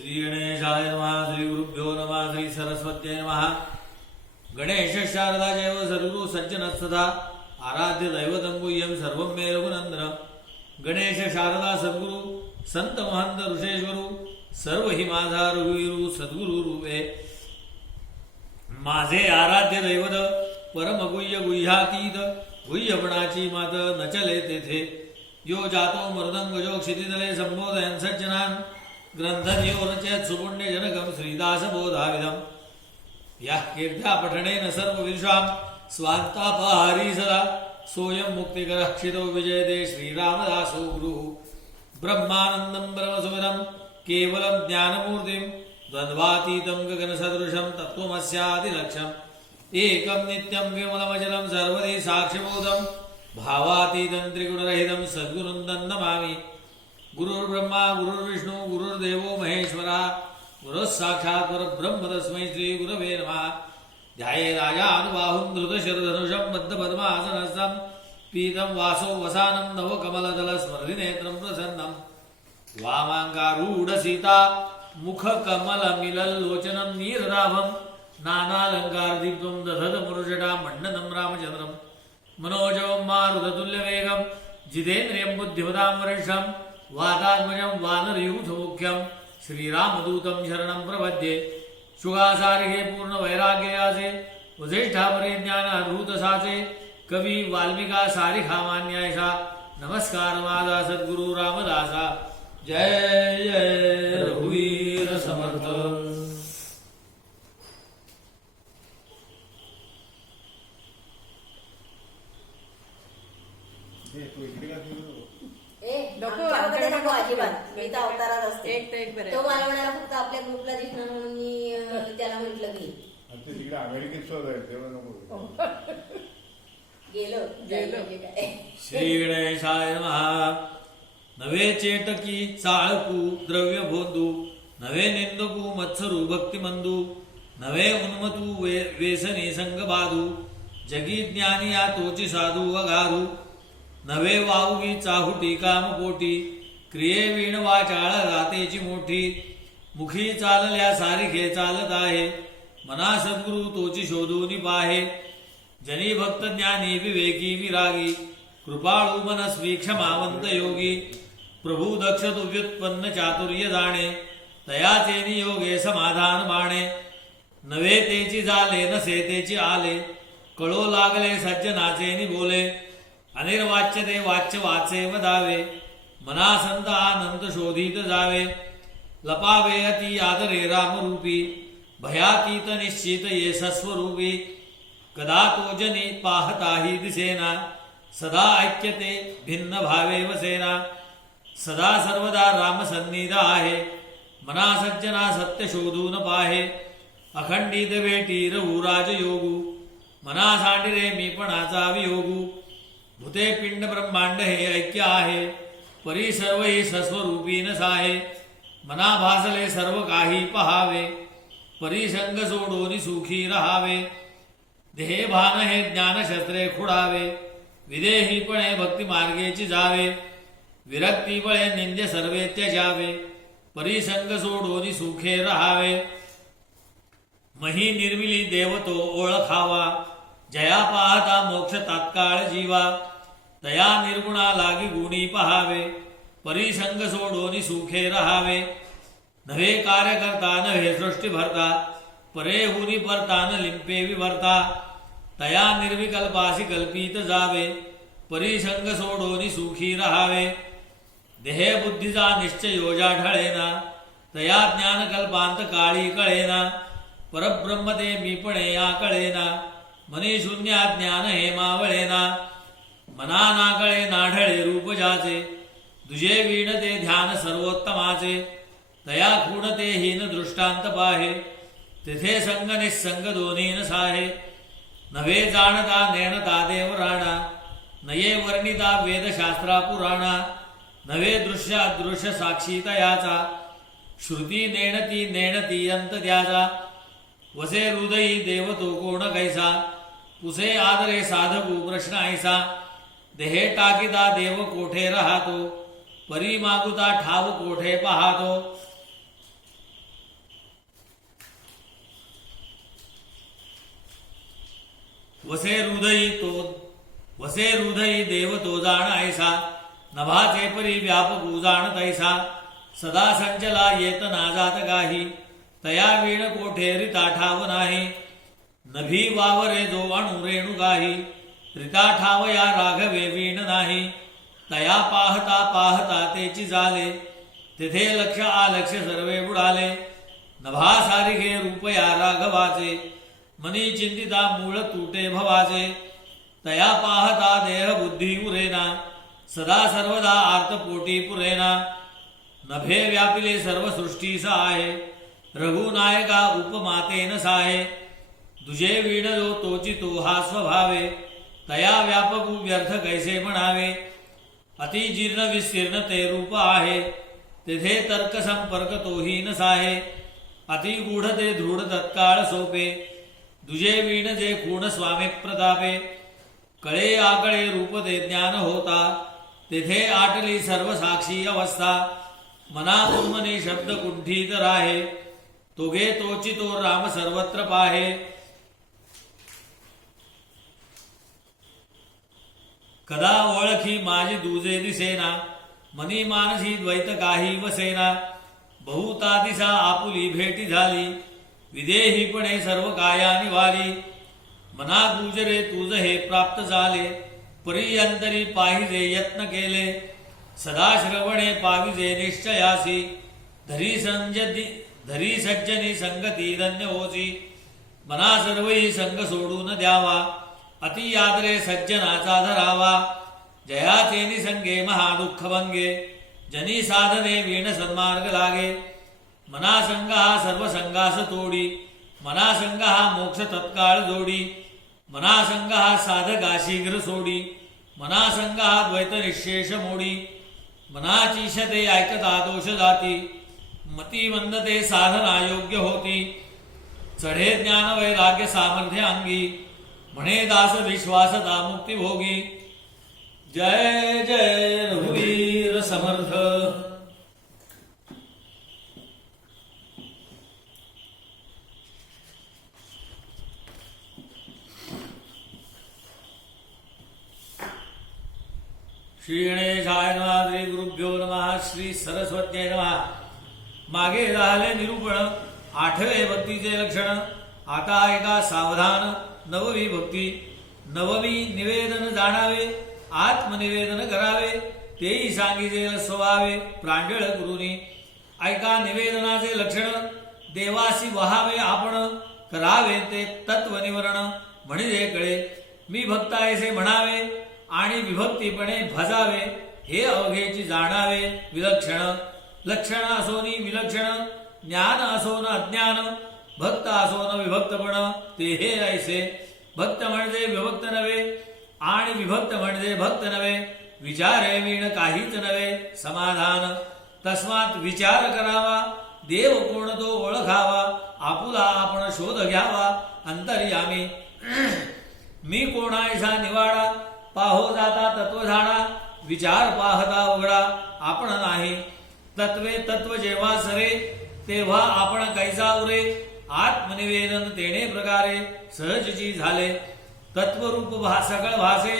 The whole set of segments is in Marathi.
श्री गणेशाय नमः श्री गुरुभ्यो नमः श्री सरस्वत्यै नमः। गणेश शारदा जैव सद्गुरु सज्जनस्तथा आराध्य दैवतं गुह्यं सर्वं मे रघुनन्दनम्। गणेश शारदा सद्गुरु संत महंत ऋषेश्वरू सर्व ही माझा रघुवीरू सद्गुरु रूपे। माझे आराध्य दैवत परम गुह्य गुह्यातीत गुह्यपणाची मात न चले तेथे। यो जातो मृदंग जो क्षितितले संबोधयन् सज्जनान् ग्रंथयो रचयत् सुपुण्य जनकं श्रीदास बोधाविदम्। यः कीर्त्या पठनेन सर्वविदुषां स्वान्तापहारी सदा सोऽयं मुक्तिकरः क्षितो विजयते श्रीरामदासो गुरुः। ब्रह्मानन्दं ब्रह्मसुविदं केवलं ज्ञानमूर्तिं द्वन्द्वातीतं गगनसदृशं तत्त्वमस्यादिलक्ष्यम्। एकं नित्यं विमलमचलं सर्वदि साक्ष्यबोधं भावातीतं त्रिगुणरहितं सद्गुरुं नमामि। गुरुर्ब्रह्मा गुरुर्विष्णु गुरुर्देवो महेश्वरा गुरुः साक्षात् परब्रह्म तस्मै श्री गुरवे नमः। ध्यायेदाजानुबाहुं धृतशरधनुषं बद्धपद्मासनस्थं पीतं वासो वसानं नवकमलदलस्मृतिनेत्रं प्रसन्नं। वामाङ्गारूढसीता मुखकमलमिलल्लोचनं नीरदाभं नानालङ्कारदीप्तं दधतमुरुषटां मण्डनं रामचन्द्रं। मनोजवं मारुततुल्यवेगं जितेन्द्रियं बुद्धिमतां वरिष्ठं वातात्मजं वानरयूथमुख्यं श्रीरामदूतं शरणं प्रपद्ये। शुगासारिगे पूर्ण वैराग्ययासे वसिष्ठा परिज्ञान अद्भुत साचे कवी वाल्मिका सारिखा मान्यायसा नमस्कार माझा सद्गुरु रामदासा। जय जय रघुवीर समर्थ। अवतारात असते तो मला म्हणाला फक्त आपल्या ग्रुपला दिसणार म्हणून मी त्याला म्हटलं की तिकडे अमेरिकेत शोध आहे तेव्हा नको गेलो श्री गणेशाय नमः। नवे चेटकी चाळकू द्रव्य भोंदू नवे निंदकू मत्सरू भक्तिमंदू नवे उन्मतू वेसनी संगबाधू जगी ज्ञानी या तोची साधू अगाधू नवे वाऊगी चाहुटी कामपोटी क्रिये वीण वाचाळ रातेची मोठी मुखी चालल्या सारिखे चालत आहे मना सद्गुरु तोची शोधूनी पाहे। जनी भक्त ज्ञानी विवेकी विरागी कृपाळू मनस्वी क्षमावंत योगी प्रभू दक्ष व्युत्पन्न चातुर्य जाणे तयाचे नियोगे समाधान बाणे। नवे तेची झाले नसे तेची आले कळो लागले सज्जनाचे नि बोले अनिर्वाच्य ते वाच्य वाचे वदावे मना संत आनंद शोधित जावे। लपावे अति आदरे रामरूपी भयातीत निश्चित ये सस्वरूपी कदा तो जनी पाहताही दिसेना सदा ऐक्यते भिन्न भावे वसेना। सदा सर्वदा राम सन्निध आहे मना सज्जना सत्य शोधून पाहे अखंडित भेटी रहू राजयोगू मना सांडिरे मीपणाचा वियोगू। भूते पिंड ब्रह्मांड हे ऐक्य आहे परी सर्व ही सस्वरूपी नसाहे मना भासले सर्व काही पहावे परी संग सोडून सुखी रहावे। देहे भान हे ज्ञानशस्त्रे खुडावे विदेहीपणे भक्ती मार्गेची जावे विरक्तीपळे निंद्य सर्वे त्यजावे परी संग सोडून सुखे रहावे। मही निर्मिली देवतो ओळखावा जया पाहता मोक्ष तात्काळ जीवा तया निर्गुणा लागी गुणी पहावे परी संग सोडून सुखे रहावे। नवे कार्यकर्ता नव्हे सृष्टी भरता परे हुनी परता न लिंपे विभरता तया निर्विकल्पासी कल्पित जावे परी संग सोडून सुखी रहावे। देहे बुद्धीचा निश्चयो ढळेना तया ज्ञान कल्पांत काळी कळेना परब्रह्म ते मीपणे या कळेना मनी शून्य ज्ञान हे मावळेना। मना नाकळे नाढळे रूप जाचे दुजे वीण ते ध्यान सर्वोत्तमाचे तया खूण ते हीन दृष्टांत पाहे तिथे संग निसंग दोन्ही न साहे। नवे जाणता नेणता देव राणा नये वर्णिता वेदशास्त्रा पुराणा नवे दृश्य अदृश्य साक्षी तयाचा श्रुती नेणती नेणती अंत त्याचा। वसे हृदयी देव तो कोण कैसा पुसे आदरे साधकू प्रश्न ऐसा देहे टाकिता देव कोठे राहतो परी मागुता ठाव कोठे पाहतो। वसे हृदयी देव तो जाण ऐसा नभाचे परी व्यापकू जाण तैसा सदा संचला येत ना जात गाही तया वीण कोठे रिता ठाव नाही नभी वावरे जो अणु रेणू गाही रिता ठाव या राघवे वीण नाही तया पाहता पाहता तेची झाले तेथे लक्ष आलक्ष सर्वे बुडाले नभा सारिखे रूप या राघवाचे मनी चिंतिता मूळ तुटे भवाचे तया पाहता देह बुद्धी उरेना सदा सर्वदा आर्तपोटी पुरेना नभे व्यापिले सर्व सृष्टी सहाय रघुनायका उपमातेन साहे तुझे वीण जो तोची तो हा स्वभावे तया व्यापकू व्यर्थ कैसे म्हणावे अति जीर्ण विस्तीर्ण ते रूप आहे तेथे तर्क संपर्क तोही नसाहे अति गूढ ते दृढ तत्काळ सोपे तुझे वीण जे खूण स्वामी प्रतापे कळे आकळे रूप ते ज्ञान होता तेथे आटली सर्व साक्षी अवस्था मना उन्मनी शब्द कुंठित राहे तोगे तोची तो राम सर्वत्र पाहे कदा ओळखी माझी दुजे दिसेना मनी मानसी द्वैत काही वसेना बहुता दिसा आपुली भेटी झाली विदेहीपणे सर्व काया निवाली मना गुजरे तुझ हे प्राप्त झाले परियंतरी पाहिजे यत्न केले सदा श्रवणे पाविजे निश्चयासी धरी सज्जनी संगती धन्य होसी मना सर्वही संग सोडून द्यावा अति आदरे सज्जनाचा धरावा जयाचे निसंगे महादुःख भंगे जनी साधने वीण सन्मार्ग लागे मना संग हा सर्व संगास तोडी मना संग हा मोक्ष तत्काळ जोडी मना संग हा साधका शीघ्र सोडी मना संग हा द्वैत निशेष मोडी मनाची शते ऐकता दोष जाती मती मंदते साधना योग्य होती चढे ज्ञान वैराग्य सामर्थ्य अंगी म्हणे दास विश्वासता मुक्ती भोगी जय जय रघुवीर समर्थ श्री गणेशाय नमः श्री गुरुभ्यो नमः श्री सरस्वत्यै नमः मागे राहिले निरूपण 8वे भक्तीचे लक्षण आता एका सावधान 9वी भक्ती 9वी निवेदन जाणावे आत्मनिवेदन करावे तेही सांगितले स्वभावे प्रांजळ गुरुनी ऐका निवेदनाचे लक्षण देवासी वहावे आपण करावे ते तत्व निवरण म्हणजे कळे मी भक्त ऐसे म्हणावे आणि विभक्तीपणे भजावे हे अवघेची जाणावे विलक्षण लक्षण असोनी विलक्षण ज्ञान असोन अज्ञान भक्त असोन विभक्तपण ते हे ऐसे भक्त म्हणजे विभक्त नव्हे आणि विभक्त म्हणजे भक्त नव्हे विचारे वीण काहीच नव्हे समाधान तस्मात विचार करावा देव कोण तो ओळखावा आपुला आपण शोध घ्यावा अंतर्यामी मी कोणायचा निवाडा पाहो जाता तत्व झाडा विचार पाहता उघडा आपण नाही तत्वे तत्व जेव्हा सरे तेव्हा आपण कैसा उरे आत्मनिवेदन तेने प्रकारे सहजची झाले तत्वरूप सकळ भासे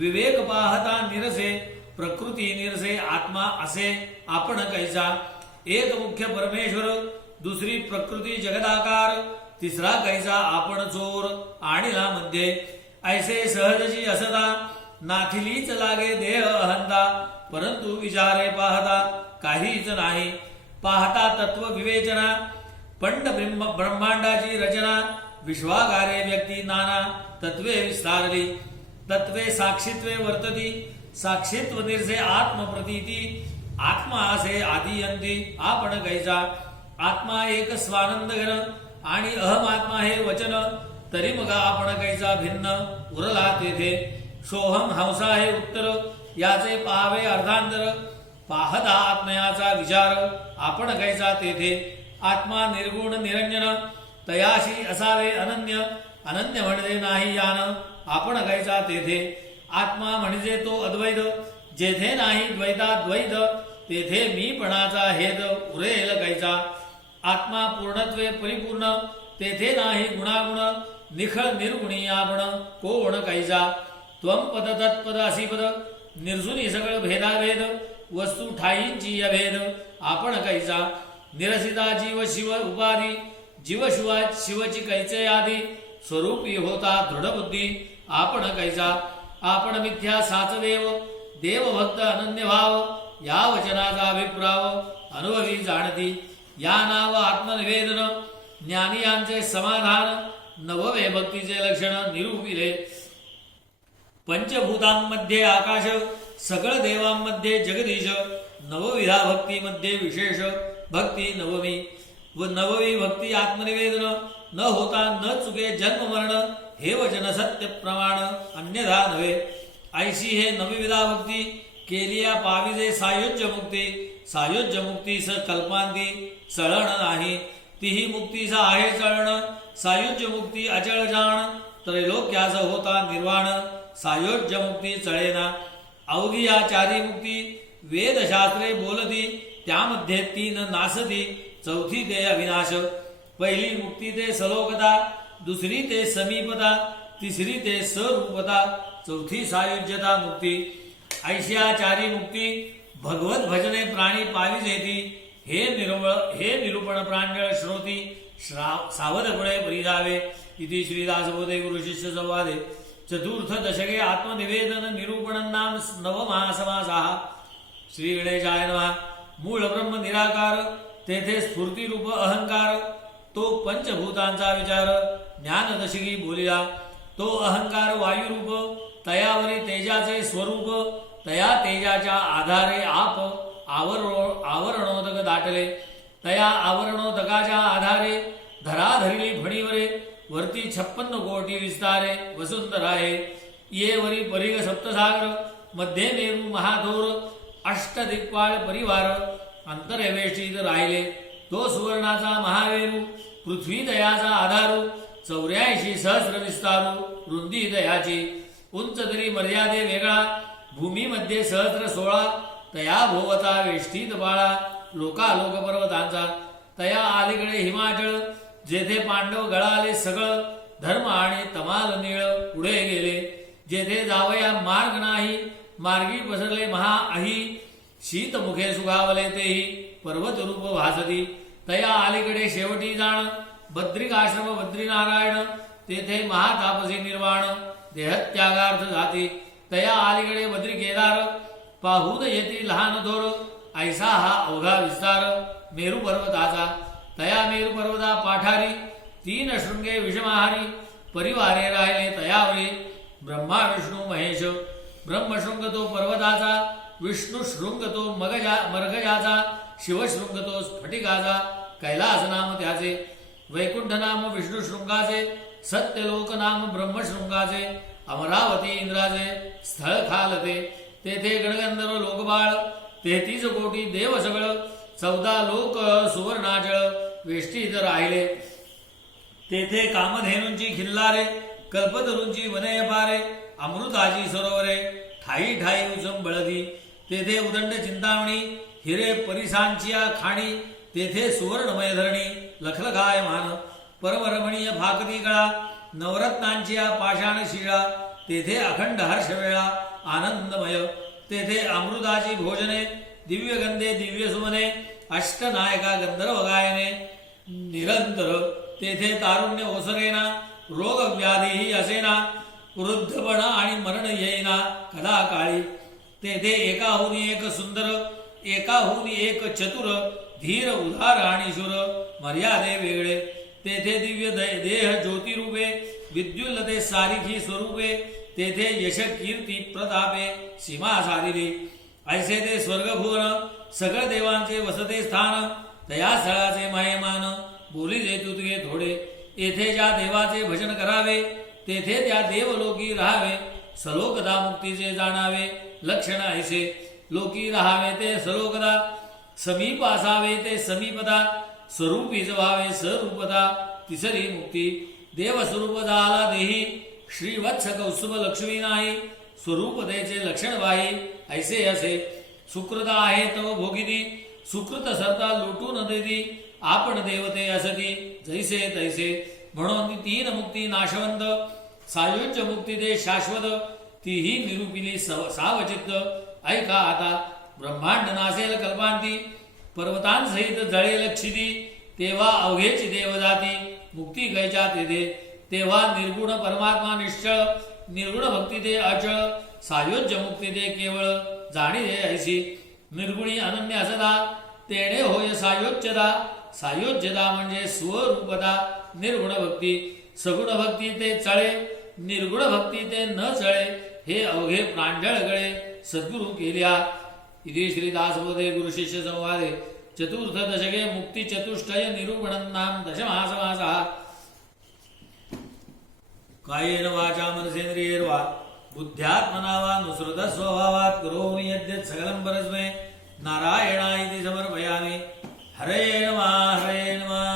विवेक पाहता निरसे प्रकृती निरसे आत्मा असे आपण कैसा एक मुख्य परमेश्वर दुसरी प्रकृती जगदाकार तिसरा कैसा आपण चोर आणिला मध्ये ऐसे सहजची असता नाथिलीच लागे देह अहंता परंतु विचारे पाहता काहीच नाही पाहता तत्व विवेचना पंड ब्रह्मांडाची रचना विश्वागारे व्यक्ती नाना तत्वे विस्तारली तत्वे साक्षीत्वे वर्तती साक्षीत्व निर्से आत्मप्रतीती आत्मा असे आदियंती आपण कैसा आत्मा एक स्वानंद घन आणि अहम आत्मा हे वचन तरी मग आपण कैसा भिन्न उरला तेथे सोहम हंसा हे उत्तर याचे पाहावे अर्धांतर पाहता आत्मयाचा विचार आपण कैसा तेथे आत्मा निर्गुण निरंजन तयाशी असावे अनन्य अनन्य म्हणजे नाही यान आपण कैसा तेथे आत्मा म्हणजे तो अद्वैत जेथे नाही द्वैताद्वैत तेथे मीपणाचा हेद उरेल कैसा आत्मा पूर्णत्वे परिपूर्ण तेथे नाही गुणागुण निखळ निर्गुणी आपण कोण कैसा त्वम पद तत्पद असी पद निर्जुनी सगळ भेदाभेद वस्तू ठाईंची अभेद आपण कैसा निरसिता जीव शिव उपाधी जीव शिवा शिवची कैचे आदी स्वरूपी होता दृढ बुद्धी आपण कैसा आपण मिथ्या साच देव देव भक्त अनन्य भाव या वचनाचा अभिप्राव अनुभवी जाणती या नाव आत्मनिवेदन ज्ञानी यांचे समाधान नववे भक्तीचे लक्षण निरूपिले पंचभूतांमध्ये आकाश सकळ देवांमध्ये जगदीश नवविधा भक्तीमध्ये विशेष भक्ती नवमी व नववी भक्ती आत्मनिवेदन न होता न चुके जन्म मरण हे वचन सत्य प्रमाण अन्यथा नव्हे ऐशी हे नवविधा भक्ती केलिया पाविजे सायोज्य मुक्ती स कल्पांती चळण नाही तीही मुक्तीचा आहे चळण सायुज्य मुक्ती अचळ जाण त्रैलोक्याचा होता निर्वाण सायोज्य मुक्ती चळेना अवघी या चारी मुक्ती वेदशास्त्रे बोलती त्यामध्ये तीन नासती चौथी ते अविनाश पहिली मुक्ती ते सलोकता दुसरी ते समीपता तिसरी ते स्वरूपता चौथी सायुज्यता मुक्ती ऐशिया चारी मुक्ती भगवत भजने प्राणी पाविजेती हे निरूपण प्रांजळ श्रोती सावधपणे परिजावे इति श्रीदासबोधे गुरु शिष्य संवादे चतुर्थ दशके आत्मनिवेदन निरूपण नाम नवमहासमासाः श्री गणेशाय नमः मूळ ब्रह्म निराकार तेथे स्फूर्ती रूप अहंकार तो पंचभूतांचा विचार ज्ञान दशकी बोलिला तो अहंकार वायुरूप तयावरी तेजाचे स्वरूप तया तेजाच्या आधारे आप आवरणोदक दाटले तया आवरणोदकाच्या आधारे धराधरिली फणीवरे वरती 56 कोटी विस्तारे वसुंधराहे ये वरी परिग सप्तसागर मध्ये मेरू महाथोर अष्टदिक्पाळ परिवार अंतर्वेष्टीत राहिले तो सुवर्णाचा महावेरू पृथ्वी दयाचा आधारू 84 सहस्र विस्तारू रुंदी दयाची उंच तरी मर्यादे वेगळा भूमीमध्ये सहस्र 16 तया भोवता वेष्टीत बाळा लोकालोक पर्वतांचा तया अलीकडे हिमाचळ जेथे पांडव गळाले सगळ धर्म आणि तमाल निळ पुढे गेले जेथे जावया मार्ग नाही मार्गी पसरले महाअही शीत मुखे सुगावले तेही पर्वत रूप भासती तया अलीकडे शेवटी जाण बद्रिकाश्रम बद्रीनारायण तेथे महातापसी निर्वाण देहत्यागार्थ जाती तया अलीकडे बद्री केदार पाहून येती लहान थोर ऐसा हा अवघा विस्तार मेरू पर्वताचा तया मेरू पर्वता पाठारी 3 शृंगे विषमाहारी परिवारे राहिले तयावरी ब्रह्मा विष्णू महेश ब्रह्मशृंग तो पर्वताचा विष्णू शृंग तो मर्गजाचा शिवशृंग तो स्फटिकाचा कैलास नाम त्याचे वैकुंठ नाम विष्णू शृंगाचे सत्यलोक नाम ब्रह्मशृंगाचे अमरावती इंद्राचे स्थळ खालते तेथे गणगंधर्व लोकबाळ 33 कोटी देव सगळ 14 लोक सुवर्णाचळ वेष्टीत राहिले तेथे कामधेनूंची खिल्लारे कल्पतरूंची वनय पारे अमृताची सरोवरे ठाई ठाई उचम बळदी तेथे उदंड चिंतामणी हिरे परिसांचिया खाणी तेथे सुवर्णमय धरणी लखलखाय मान परमरमणीय फाकती गळा नवरत्नांचिया पाषाण शिळा तेथे अखंड हर्षवेळा आनंदमय तेथे अमृताची भोजने दिव्य गंधे दिव्य सुमने अष्टनायका गंधर्व गायने निरंतर तेथे तारुण्य ओसरेना रोग व्याधीही असेना वृद्धपणा आणि मरण येईना कदा काळी तेथे एकाहून एक सुंदर एकाहून एक चतुर धीर उदार आणि शूर मर्यादे वेगळे तेथे दिव्य देह ज्योतिरूपे विद्युल्लते सारिखी स्वरूपे तेथे यश कीर्ती प्रतापे सीमा सारिली ऐसे ते स्वर्गभुवन सगळ देवांचे वसते स्थान तया स्थळाचे मायमान बोली जे तुतगे थोडे येथे ज्या देवाचे भजन करावे तेथे त्या देवलोकी राहावे सलोकदा मुक्तीचे जाणावे लक्षण ऐसे लोकी राहावे ते सलोकदा समीप असावे ते समीपदा स्वरूपीच व्हावे स्वरूपदा तिसरी मुक्ती देवस्वरूप झाला देही श्रीवत्स कौस्तुभ लक्ष्मी नाही स्वरूप त्याचे लक्षण वाही ऐसे असे सुकृत आहे तव भोगिनी सुकृत सरता लुटून देती आपण देवते असती जैसे तैसे म्हणून ती तीन मुक्ती नाशवंत सायुज्य मुक्ती दे शाश्वत तीही निरूपिली सावचित्त ऐका आता ब्रह्मांड नासेल कल्पांती पर्वतांसहित जळेल क्षिती तेव्हा अवघेची देवजाती मुक्ती गयच्या तेथे तेव्हा निर्गुण परमात्मा निश्चळ निर्गुण भक्ती ते अचळ सायुज्य मुक्ती ते केवळ जाणी दे ऐशी निर्गुणी अनन्य असदा तेणे होय सायोज्यता सायोज्यता म्हणजे स्वरूपता निर्गुण भक्ती सगुण भक्ती ते चळे निर्गुण भक्ती ते न चळे हे अवघे प्रांजळ गळे सद्गुरु केल्या इति श्री दासबोधे गुरु शिष्य संवादे चतुर्थ दशके मुक्ती चतुष्टय निरूपणं नाम दशमः समासः कायेन वाचा मनसेंद्रियैर्वा बुद्ध्यात्मना वा नुसृत स्वभावात् करोमि यद्यत् सकलं परस्मै नारायणाय इति समर्पयामि हरये नमः हरये नमः